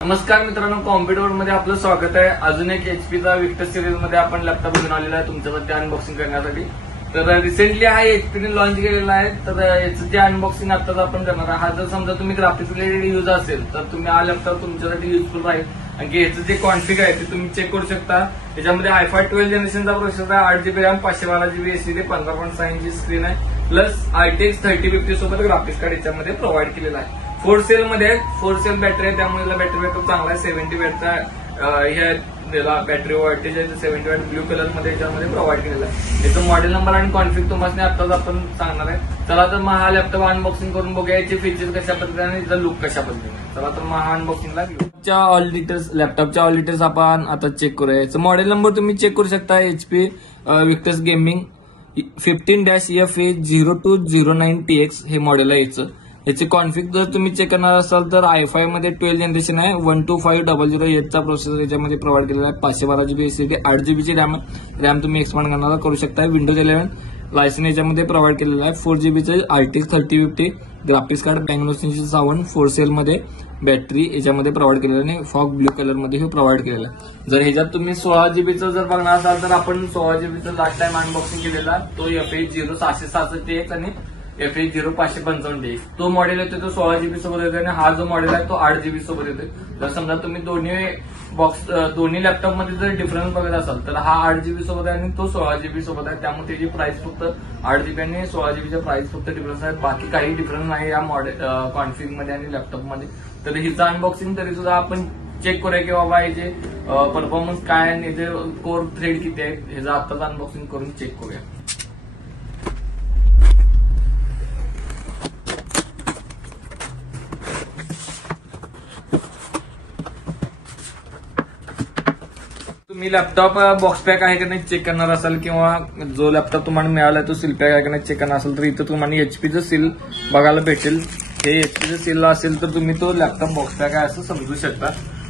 नमस्कार मित्रांनो, कॉम्प्युटर मध्ये आपलं स्वागत आहे. अजून एक एचपीचा विक्टस सिरीज मध्ये आपण लॅपटॉप घेऊन आलेला आहे तुमच्यासाठी अनबॉक्सिंग करण्यासाठी. तर रिसेंटली हा एचपीने लॉन्च केलेला आहे. तर याचं जे अनबॉक्सिंग आताच आपण करणार आहे. हा जर समजा तुम्ही ग्राफिक्स रिलेटेड यूज असेल तर तुम्ही हा लॅपटॉप तुमच्यासाठी युजफुल राहील. आणि याचं जे कॉन्फिग आहे ते तुम्ही चेक करू शकता. याच्यामध्ये i5 12 जनरेशनचा प्रोसेसर आहे, 8GB रॅम, 512GB एसएसडी, 15.6 इंची स्क्रीन आहे. प्लस RTX 3050 सोबत ग्राफिक्स कार्ड याच्यामध्ये प्रोव्हाइड केलेला आहे. 4 सेल मध्ये आहे, 4 सेल बॅटरी आहे, त्यामुळे याला बॅटरी बॅकअप चांगला आहे. 70 वॅटचा ह्या बॅटरी वॉटेज आहे, 70 वॅट ब्ल्यू कलर मध्ये याच्यामध्ये प्रोव्हाइड केलेला आहे. याचं मॉडेल नंबर आणि कॉन्फिग तुम्हाला आताच आपण सांगणार आहे. चला तर मग हा लॅपटॉप अनबॉक्सिंग करून बघूया याचे फीचर्स कशा पद्धतीने आणि याचा लुक कशा पद्धतीने. चला तर मग हा अनबॉक्सिंगला लॅपटॉपच्या ऑल डिटेल्स आपण आता चेक करूया. याचं मॉडेल नंबर तुम्ही चेक करू शकता. HP विक्टस गेमिंग 15-FA0209TX हे मॉडेल आहे याचं. याचे कॉन्फिग जर तुम्ही चेक करणार असाल तर i5 मध्ये 12 जनरेशन आहे, 12500H चा प्रोसेसर याच्यामध्ये प्रोव्हाइड केलेला आहे. 512GB एसएसडी, 8GB ची रॅम तुम्ही एक्सपांड करणार करू शकता. विंडोज 11 लायसन याच्यामध्ये प्रोव्हाइड केलेला आहे. 4GB RTX 3050 ग्राफिक्स कार्ड, बँगलोर 7 4 सेल मध्ये बॅटरी याच्यामध्ये प्रोव्हाइड केलेला आहे आणि फॉग ब्ल्यू कलर मध्ये हे प्रोव्हाइड केलेला आहे. जर ह्याच्यात तुम्ही 16GB जर बघणार असाल तर आपण 16GB लास्ट टाइम अनबॉक्सिंग केलेला तो FA0666TX आणि FA0555TX तो मॉडेल येतो. तो 16GB सोबत येतो आणि हा जो मॉडेल आहे तो 8GB सोबत येतो. जर समजा तुम्ही दोन्ही लॅपटॉप मध्ये जर डिफरन्स बघत असाल तर हा 8GB सोबत आहे आणि तो 16GB सोबत आहे. त्यामुळे त्याची प्राइस फक्त 8GB आणि 16GBच्या प्राइस फक्त डिफरन्स आहे. बाकी काही डिफरन्स नाही या मॉडेल कॉन्फिग मध्ये आणि लॅपटॉप मध्ये. तर हिचं अनबॉक्सिंग तरी सुद्धा आपण चेक करूया की बाबा याचे परफॉर्मन्स काय आणि याचे कोर थ्रेड किती आहेत. ह्याचं आताच अनबॉक्सिंग करून चेक करूया. तुम्ही लॅपटॉप बॉक्स पॅक आहे का नाही चेक करणार असाल किंवा जो लॅपटॉप तुम्हाला मिळाला तो सील पॅक आहे का नाही चेक करणार असाल तर इथं तुम्हाला एचपीचं सील बघायला भेटेल. हे एचपीचं सील असेल तर तुम्ही तो लॅपटॉप बॉक्स पॅक आहे असं समजू शकता.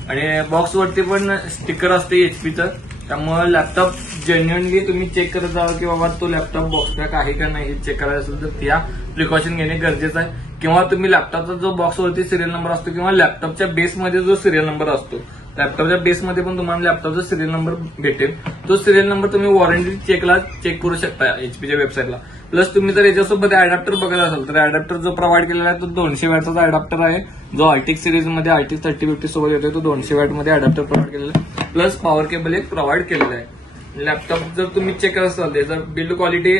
आणि बॉक्स वरती पण स्टिकर असते एचपीचं. त्यामुळे लॅपटॉप जेन्युअनली तुम्ही चेक करत जावा की बाबा तो लॅपटॉप बॉक्स पॅक आहे का नाही हे चेक करायचं असेल तर त्या प्रिकॉशन घेणे गरजेचं आहे. किंवा तुम्ही लॅपटॉपचा जो बॉक्सवरती सिरियल नंबर असतो किंवा लॅपटॉपच्या बेसमध्ये जो सिरियल नंबर असतो, लॅपटॉपच्या बेसमध्ये पण तुम्हाला लॅपटॉपचा सिरियल नंबर भेटेल. तो सिरियल नंबर तुम्ही वॉरंटी चेक करू शकता एचपीच्या वेबसाईटला. प्लस तुम्ही जर याच्यासोबत अडॅप्टर बघत असाल तर अडॅप्टर जो प्रोव्हाइड केलेला आहे तो 200 वॅटचा अडॅप्टर आहे. जो RTX सिरीजमध्ये RTX 3050 सोबत येतो तो 200 वॅट मध्ये अडॅप्टर प्रोव्हाइड केलेला आहे. प्लस पॉवर केबल एक प्रोव्हाइड केलेला आहे. लॅपटॉप जर तुम्ही चेक करत असाल त्याचं बिल्ड क्वालिटी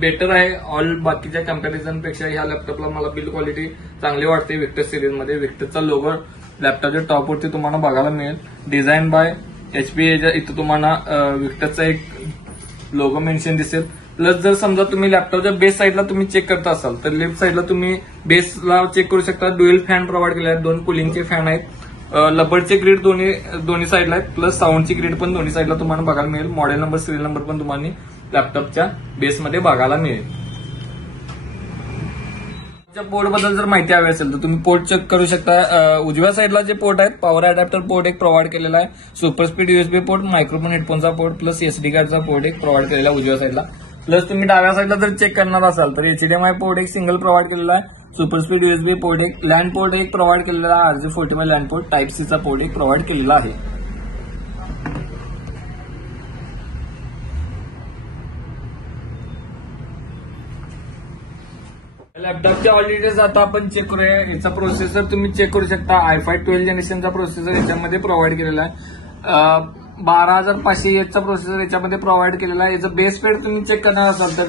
बेटर आहे. ऑल बाकीच्या कम्पॅरिझन पेक्षा ह्या लॅपटॉपला मला बिल्ड क्वालिटी चांगली वाटते. विक्टस सिरीजमध्ये विक्टसचा लोगो लॅपटॉपच्या टॉपवरती तुम्हाला बघायला मिळेल. डिझाईन बाय HP इथं तुम्हाला विक्टसचा एक लोगो मेन्शन दिसेल. प्लस जर समजा तुम्ही लॅपटॉपच्या बेस साईडला तुम्ही चेक करत असाल तर लेफ्ट साईडला तुम्ही बेसला चेक करू शकता. ड्युएल फॅन प्रोव्हाइड केले आहेत, 2 कुलिंगचे फॅन आहेत. लबडचे ग्रीड दोन्ही साईडला आहेत. प्लस साऊंडची ग्रीड पण दोन्ही साईडला तुम्हाला बघायला मिळेल. मॉडेल नंबर सिरियल नंबर पण तुम्हाला लॅपटॉपच्या बेसमध्ये बघायला मिळेल. पोर्ट बद्दल जर माहिती हवी असेल तर तुम्ही पोर्ट चेक करू शकता. उजव्या साईडला जे पोर्ट आहेत पॉवर अडॅप्टर पोर्ट एक प्रोव्हाइड केलेला आहे. Super speed USB port, microphone हेडफोनचा पोर्ट प्लस SD कार्डचा पोर्ट एक प्रोव्हाइड केलेला आहे उजव्या साईडला. प्लस तुम्ही डाव्या साईडला जर चेक करणार असाल तर HDMI पोर्ट एक सिंगल प्रोव्हाइड केलेला आहे. सुपर स्पीड USB पोर्ट एक, लॅन पोर्ट एक प्रोव्हाइड केलेला आहे. RJ45 LAN port, type C चा पोर्ट एक प्रोव्हाइड केलेला आहे. लॅपटॉपच्या ऑल डिटेल्स आता आपण चेक करूया. याचा प्रोसेसर तुम्ही चेक करू शकता. i5 12 जनरेशनचा प्रोसेसर याच्यामध्ये प्रोव्हाइड केलेला आहे. 12500H चा प्रोसेसर याच्यामध्ये प्रोव्हाइड केलेला आहे. याचं बेस स्पीड तुम्ही चेक करणार असाल तर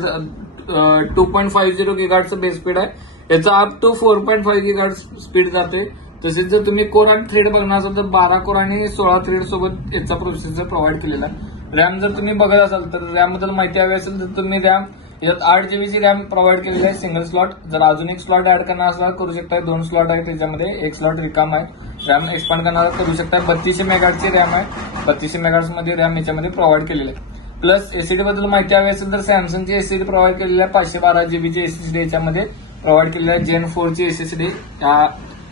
2.50 GHz बेस स्पीड आहे. याचा अप टू 4.5 GHz स्पीड जाते. तसेच जर तुम्ही कोर आणि थ्रेड बघणार असाल तर 12 कोर आणि 16 थ्रेड सोबत याचा प्रोसेसर प्रोव्हाइड केलेला आहे. रॅम जर तुम्ही बघत असाल तर रॅम बद्दल माहिती हवी असेल तर तुम्ही रॅम यात 8GB ची रॅम प्रोव्हाइड केलेली आहे सिंगल स्लॉट. जर अजून एक स्लॉट ऍड करणार असला करू शकता. 2 स्लॉट आहेत त्याच्यामध्ये, एक स्लॉट रिकाम आहे. रॅम एक्सपांड करणार करू शकता. 3200 मेगाहर्ट्झची रॅम आहे. 3200 मेगाहर्ट्झ मध्ये रॅम याच्यामध्ये प्रोव्हाइड केलेली आहे. प्लस एसएसडी बद्दल माहिती हवी असेल तर सॅमसंगची एसएसडी प्रोव्हाइड केलेली आहे. 512GB ची एसएसडी याच्यामध्ये प्रोव्हाइड केलेली आहे. Gen 4 ची एसएसडी या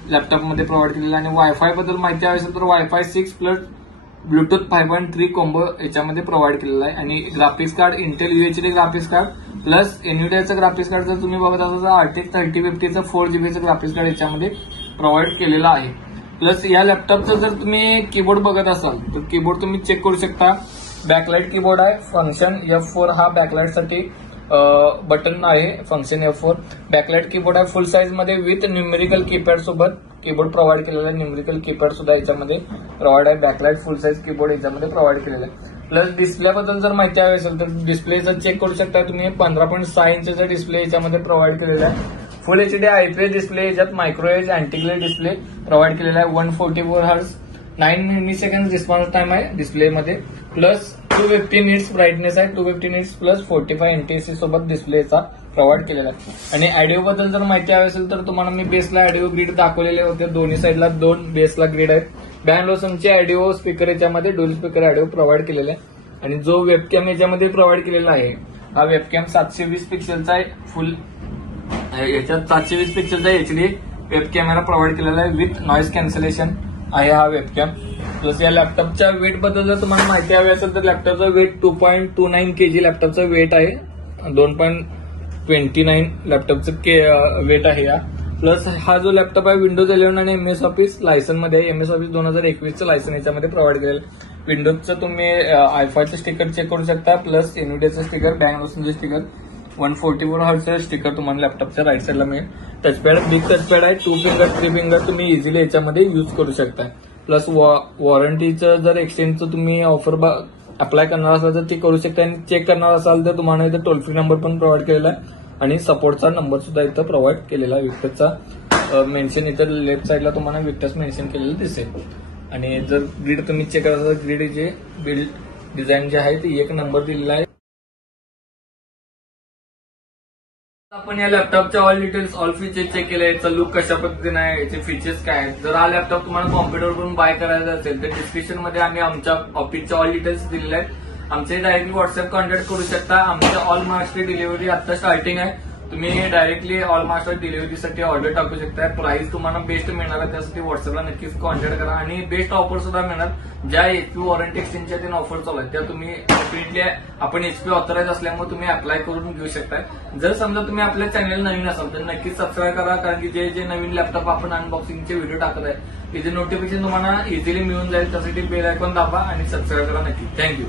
लॅपटॉपमध्ये प्रोव्हाइड केलेली आहे. आणि वायफाय बद्दल माहिती हवी असेल तर वायफाय 6 प्लस ब्लूटूथ 5.3 कॉम्बो याच्यामध्ये प्रोव्हाइड केलेला आहे. आणि graphics card Intel UHD graphics card plus एनव्हीडियाचं ग्राफिक्स कार्ड जर तुम्ही बघत असाल तर RTX 3050चं 4GB ग्राफिक्स कार्ड याच्यामध्ये प्रोव्हाइड केलेला आहे. प्लस या लॅपटॉपचा जर तुम्ही कीबोर्ड बघत असाल तर कीबोर्ड तुम्ही चेक करू शकता. बॅकलाइट कीबोर्ड आहे. फंक्शन F4 हा बॅकलाइट साठी बटन आहे. फंक्शन F4 बॅकलाइट कीबोर्ड आहे. फुल साईज मध्ये विथ न्यूमेरिकल कीपॅड सोबत कीबोर्ड प्रोव्हाइड केलेला आहे. न्यूमेरिकल कीपॅड सुद्धा याच्यामध्ये प्रोव्हाइड आहे. बॅकलाइट फुल साईज कीबोर्ड याच्यामध्ये प्रोव्हाइड केलेला आहे. प्लस डिस्प्ले बद्दल जर माहिती हवी असेल तर डिस्प्लेचा चेक करू शकता तुम्ही. 15.6 इंचचा डिस्प्ले याच्यामध्ये प्रोव्हाइड केलेला आहे. फुल HD IPS डिस्प्ले, याच्यात micro edge anti glare display provide केलेला आहे. 144 हर्ट्ज 9 मिलीसेकंड रिस्पॉन्स टाइम आहे डिस्प्लेमध्ये. प्लस 250 निट्स ब्राईटनेस आहे. 250 निट्स प्लस 45 NTSC सोबत डिस्प्लेचा प्रोव्हाइड केलेला आहे. आणि ऑडिओ बद्दल जर माहिती हवी असेल तर तुम्हाला मी बेसला ऑडिओ ग्रिड दाखवलेले होते. दोन्ही साईडला 2 बेसला ग्रिड आहेत. बँड ओलसनचे ऑडिओ स्पीकर याच्यामध्ये डुअल स्पीकर ऑडिओ प्रोव्हाइड केलेला आहे. आणि जो वेबकॅम याच्यामध्ये प्रोव्हाइड केलेला आहे हा वेबकॅम 720 पिक्सेलचा आहे. फुल याच्यात 720 पिक्सेलचा HD वेब कॅमेरा प्रोव्हाइड केलेला आहे विथ नॉइज कॅन्सलेशन आहे हा वेबकॅम. प्लस या लॅपटॉपच्या वेट बद्दल जर तुम्हाला माहिती हवी असेल तर लॅपटॉपचा वेट 2.29 kg लॅपटॉपचं वेट आहे. 2.29 लॅपटॉपचं वेट आहे या. प्लस हा जो लॅपटॉप आहे विंडोज 11 आणि MS ऑफिस लायसन मध्ये आहे. MS ऑफिस 2021चं लायसन याच्यामध्ये प्रोव्हाइड केलेलं आहे. विंडोजचं तुम्ही i5चं स्टिकर चेक करू शकता. प्लस NVIDIAचं स्टिकर, बँग ओलसनचं स्टिकर, 144 हर्ट्जचं स्टिकर तुम्हाला लॅपटॉपच्या राईट साईडला मिळेल. टचपॅड बिग टचपॅड आहे. 2 फिंगर 3 फिंगर तुम्ही इझिली याच्यामध्ये युज करू शकता. प्लस वॉरंटीचं जर एक्सचेंजचं तुम्ही ऑफर अप्लाय करणार असाल तर ते करू शकता. आणि चेक करणार असाल तर तुम्हाला इथं टोल फ्री नंबर पण प्रोव्हाइड केलेला आहे आणि सपोर्टचा नंबर सुद्धा इथं प्रोव्हाइड केलेला आहे. विक्टसचा मेन्शन इथं लेफ्ट साईडला तुम्हाला विक्टस मेन्शन केलेलं दिसेल. आणि जर ग्रिड तुम्ही चेक करत असाल ग्रिड जे बिल्ड डिझाईन जे आहे ते 1 नंबर दिलेला आहे. आपण या लॅपटॉपच्या all details all features check केले. याचा लुक कशा पद्धतीने आहे, याचे फीचर्स काय आहेत. जर हा लॅपटॉप तुम्हाला कॉम्प्युटरवरून बाय करायचा असेल तर डिस्क्रिप्शन मध्ये आम्ही आमच्या ऑफिसच्या ऑल डिटेल्स दिलेले आहेत. आमचे डायरेक्टली व्हॉट्सअप कॉन्टॅक्ट करू शकता. आमच्या ऑल महाराष्ट्र डिलिव्हरी आता स्टार्टिंग आहे. तुम्ही डायरेक्टली ऑल महाराष्ट्र डिलिव्हरीसाठी ऑर्डर टाकू शकता. प्राइस तुम्हाला बेस्ट मिळणार आहे. त्यासाठी व्हॉट्सअपला नक्कीच कॉन्टॅक्ट करा. आणि बेस्ट ऑफर सुद्धा मिळणार. ज्या HP वॉरंटी एक्सचेंजच्या 3 ऑफर चालू आहेत त्या तुम्ही डेफिनेटली आपण HP ऑथराइज असल्यामुळे तुम्ही अप्लाय करून घेऊ शकता. जर समजा तुम्ही आपल्या चॅनल नवीन असाल तर नक्कीच सबस्क्राईब करा. कारण की जे नवीन लॅपटॉप आपण अनबॉक्सिंगचे व्हिडिओ टाकत आहे त्याचे नोटिफिकेशन तुम्हाला इझिली मिळून जाईल. त्यासाठी बेल आयकॉन दाबा आणि सबस्क्राईब करा नक्की. थँक्यू.